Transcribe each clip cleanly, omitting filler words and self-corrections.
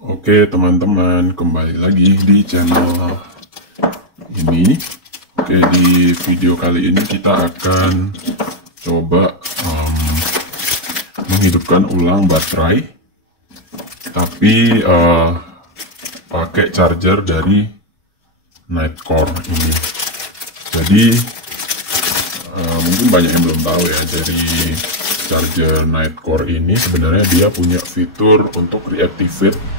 Oke teman-teman, kembali lagi di channel ini. Oke, di video kali ini kita akan coba menghidupkan ulang baterai, tapi pakai charger dari Nightcore ini. Jadi mungkin banyak yang belum tahu ya, dari charger Nightcore ini sebenarnya dia punya fitur untuk reactivate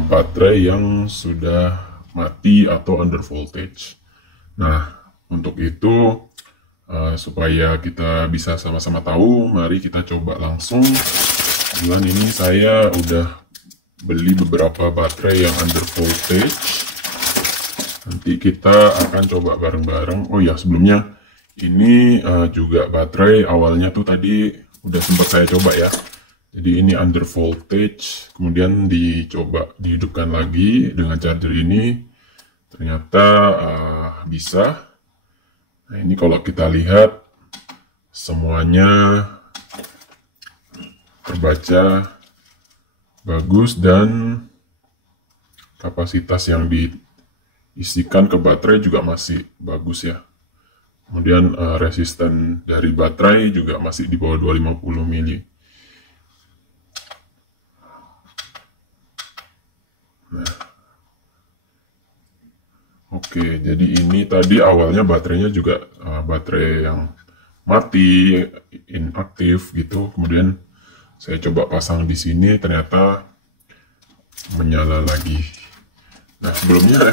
baterai yang sudah mati atau under voltage. Nah, untuk itu supaya kita bisa sama-sama tahu, mari kita coba langsung. Bulan ini saya udah beli beberapa baterai yang under voltage. Nanti kita akan coba bareng-bareng. Oh ya, sebelumnya ini juga baterai awalnya tuh tadi udah sempat saya coba ya. Jadi ini under voltage, kemudian dicoba dihidupkan lagi dengan charger ini, ternyata bisa. Nah ini kalau kita lihat semuanya terbaca bagus dan kapasitas yang diisikan ke baterai juga masih bagus ya. Kemudian resisten dari baterai juga masih di bawah 250 mili. Nah, oke, jadi ini tadi awalnya baterainya juga baterai yang mati, inaktif gitu. Kemudian saya coba pasang di sini, ternyata menyala lagi. Nah, sebelumnya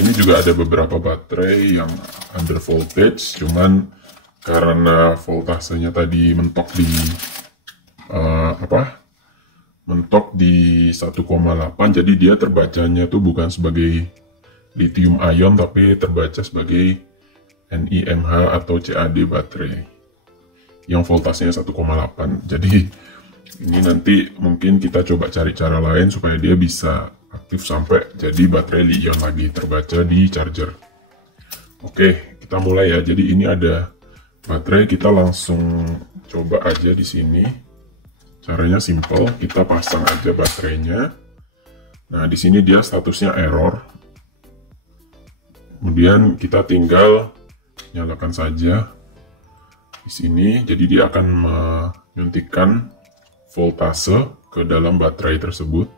ini juga ada beberapa baterai yang under voltage, cuman karena voltasenya tadi mentok di mentok di 1,8, jadi dia terbacanya tuh bukan sebagai lithium ion tapi terbaca sebagai NiMH atau CAD baterai yang voltasenya 1,8. Jadi ini nanti mungkin kita coba cari cara lain supaya dia bisa aktif sampai jadi baterai li-ion lagi terbaca di charger. Oke, kita mulai ya. Jadi ini ada baterai, kita langsung coba aja di sini. Caranya simple, kita pasang aja baterainya. Nah, di sini dia statusnya error. Kemudian kita tinggal nyalakan saja di sini. Jadi dia akan menyuntikkan voltase ke dalam baterai tersebut.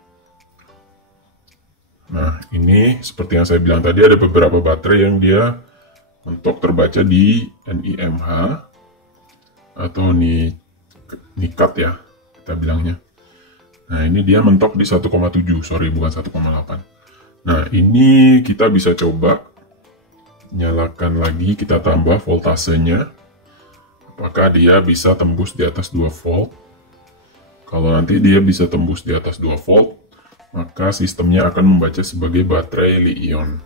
Nah, ini seperti yang saya bilang tadi, ada beberapa baterai yang dia mentok terbaca di NiMH atau nikat ya kita bilangnya. Nah, ini dia mentok di 1,7, sorry bukan 1,8. Nah, ini kita bisa coba nyalakan lagi, kita tambah voltasenya. Apakah dia bisa tembus di atas 2 volt? Kalau nanti dia bisa tembus di atas 2 volt, maka sistemnya akan membaca sebagai baterai li-ion.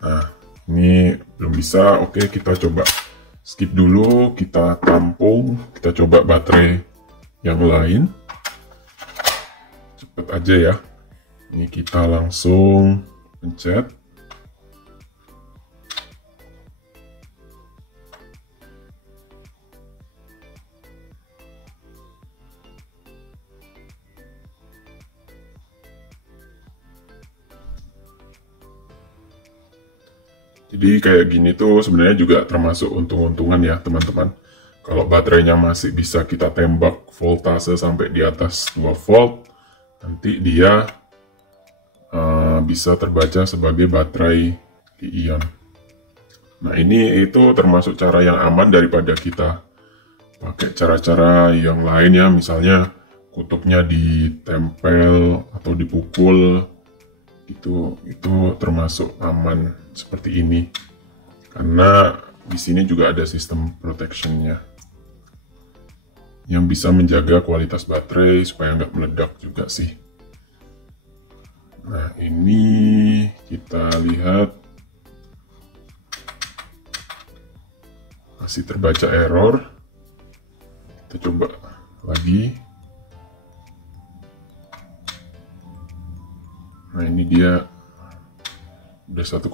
Nah, ini belum bisa. Oke, kita coba skip dulu, kita tampung, kita coba baterai yang lain. Cepet aja ya. Ini kita langsung pencet. Jadi kayak gini tuh sebenarnya juga termasuk untung-untungan ya teman-teman. Kalau baterainya masih bisa kita tembak voltase sampai di atas 2 volt, nanti dia bisa terbaca sebagai baterai li-ion. Nah, ini itu termasuk cara yang aman daripada kita pakai cara-cara yang lain ya, misalnya kutubnya ditempel atau dipukul. Itu termasuk aman seperti ini karena di sini juga ada sistem protectionnya yang bisa menjaga kualitas baterai supaya nggak meledak juga sih. Nah, ini kita lihat masih terbaca error. Kita coba lagi. Nah, ini dia udah 1,9.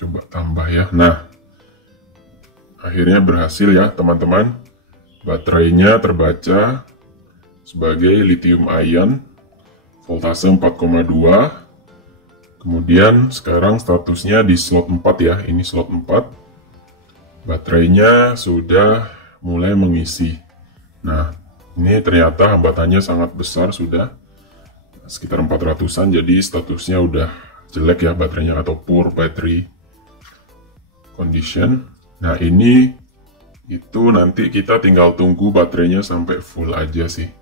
coba tambah ya. Nah, akhirnya berhasil ya teman-teman. Baterainya terbaca sebagai lithium ion, voltase 4,2. Kemudian sekarang statusnya di slot 4 ya, ini slot 4. Baterainya sudah mulai mengisi. Nah, ini ternyata hambatannya sangat besar, sudah sekitar 400-an, jadi statusnya udah jelek ya baterainya, atau poor battery condition. Nah, ini itu nanti kita tinggal tunggu baterainya sampai full aja sih.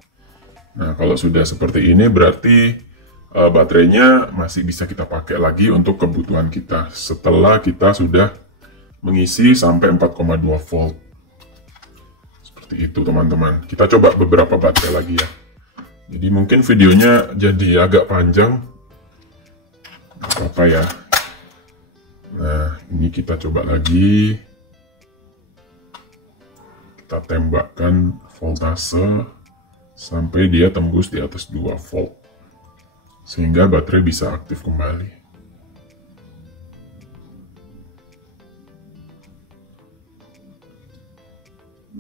Nah, kalau sudah seperti ini berarti baterainya masih bisa kita pakai lagi untuk kebutuhan kita setelah kita sudah mengisi sampai 4,2 volt. Seperti itu teman-teman. Kita coba beberapa baterai lagi ya. Jadi mungkin videonya jadi agak panjang, nggak apa-apa ya. Nah, ini kita coba lagi. Kita tembakkan voltase sampai dia tembus di atas 2 volt. Sehingga baterai bisa aktif kembali.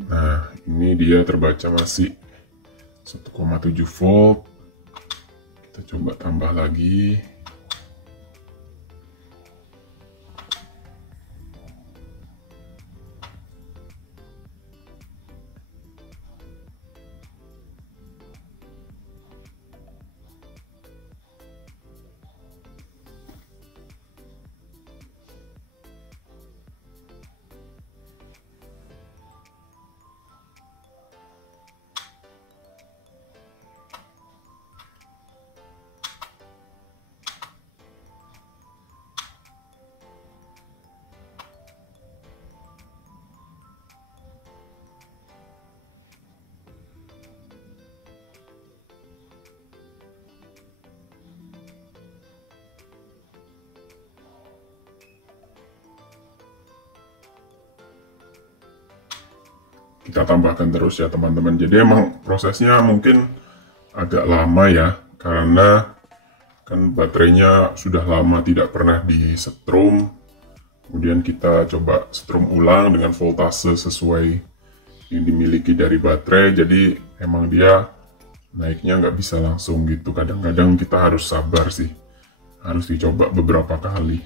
Nah, ini dia terbaca masih 1,7 volt. Kita coba tambah lagi. Kita tambahkan terus ya teman-teman. Jadi emang prosesnya mungkin agak lama ya, karena kan baterainya sudah lama tidak pernah disetrum. Kemudian kita coba setrum ulang dengan voltase sesuai yang dimiliki dari baterai. Jadi emang dia naiknya nggak bisa langsung gitu. Kadang-kadang kita harus sabar sih, harus dicoba beberapa kali.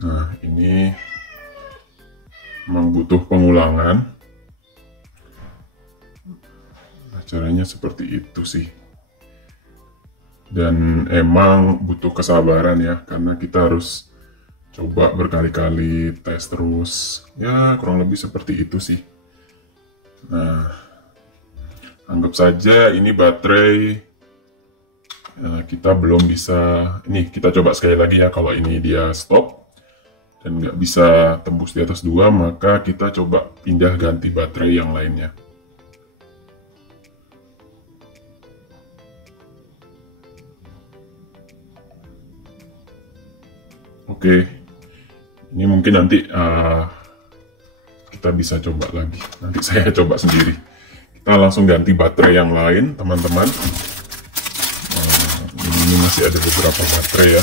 Nah, ini emang butuh pengulangan. Caranya seperti itu sih, dan emang butuh kesabaran ya, karena kita harus coba berkali-kali, tes terus ya, kurang lebih seperti itu sih. Nah, anggap saja ini baterai kita belum bisa. Ini kita coba sekali lagi ya. Kalau ini dia stop dan nggak bisa tembus di atas 2, maka kita coba pindah ganti baterai yang lainnya. Oke, ini mungkin nanti kita bisa coba lagi. Nanti saya coba sendiri. Kita langsung ganti baterai yang lain, teman-teman. Ini masih ada beberapa baterai ya.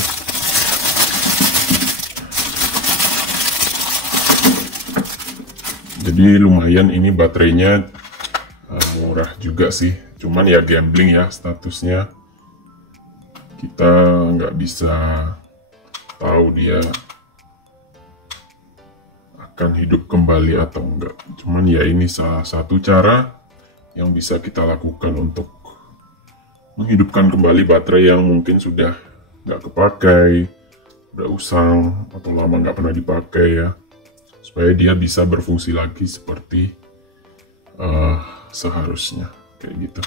Jadi lumayan ini baterainya murah juga sih. Cuman ya gambling ya statusnya. Kita nggak bisa tahu dia akan hidup kembali atau enggak. Cuman ya ini salah satu cara yang bisa kita lakukan untuk menghidupkan kembali baterai yang mungkin sudah nggak kepakai, udah usang atau lama nggak pernah dipakai ya, supaya dia bisa berfungsi lagi seperti seharusnya, kayak gitu.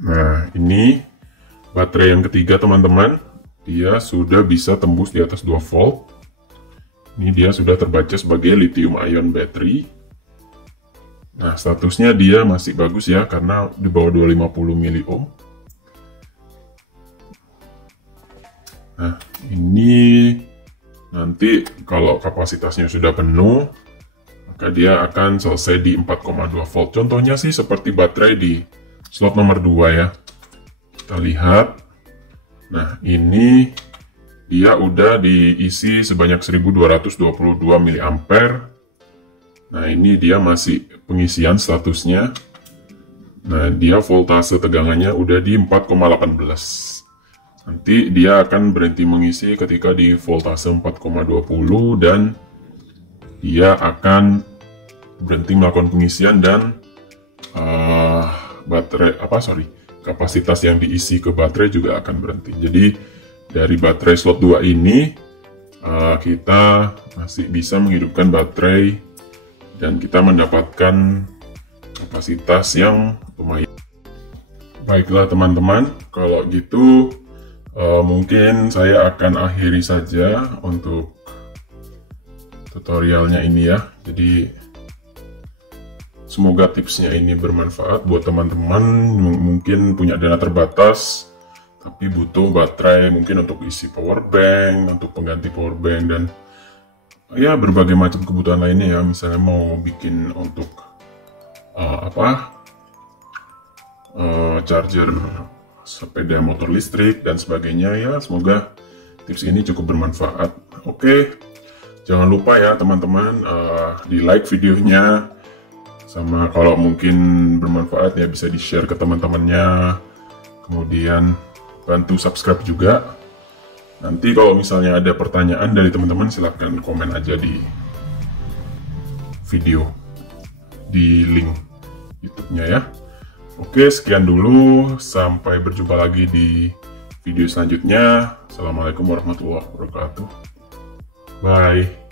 Nah, ini baterai yang ketiga teman-teman. Dia sudah bisa tembus di atas 2 volt. Ini dia sudah terbaca sebagai lithium ion battery. Nah, statusnya dia masih bagus ya, karena di bawah 250 mA. Nah, ini nanti kalau kapasitasnya sudah penuh, maka dia akan selesai di 4,2 volt. Contohnya sih seperti baterai di slot nomor 2 ya. Kita lihat. Nah, ini dia udah diisi sebanyak 1222 mA. Nah, ini dia masih pengisian statusnya. Nah, dia voltase tegangannya udah di 4,18. Nanti dia akan berhenti mengisi ketika di voltase 4,20 dan dia akan berhenti melakukan pengisian dan kapasitas yang diisi ke baterai juga akan berhenti. Jadi dari baterai slot 2 ini kita masih bisa menghidupkan baterai dan kita mendapatkan kapasitas yang lumayan. Baiklah teman-teman, kalau gitu mungkin saya akan akhiri saja untuk tutorialnya ini ya. Jadi semoga tipsnya ini bermanfaat buat teman-teman mungkin punya dana terbatas tapi butuh baterai mungkin untuk isi power bank, untuk pengganti power bank, dan ya berbagai macam kebutuhan lainnya ya. Misalnya mau bikin untuk charger sepeda motor listrik dan sebagainya ya. Semoga tips ini cukup bermanfaat. Oke, jangan lupa ya teman-teman di like videonya, sama kalau mungkin bermanfaat ya bisa di share ke teman-temannya, kemudian bantu subscribe juga. Nanti kalau misalnya ada pertanyaan dari teman-teman silahkan komen aja di video di link YouTube-nya ya. Oke, sekian dulu. Sampai berjumpa lagi di video selanjutnya. Assalamualaikum warahmatullahi wabarakatuh. Bye.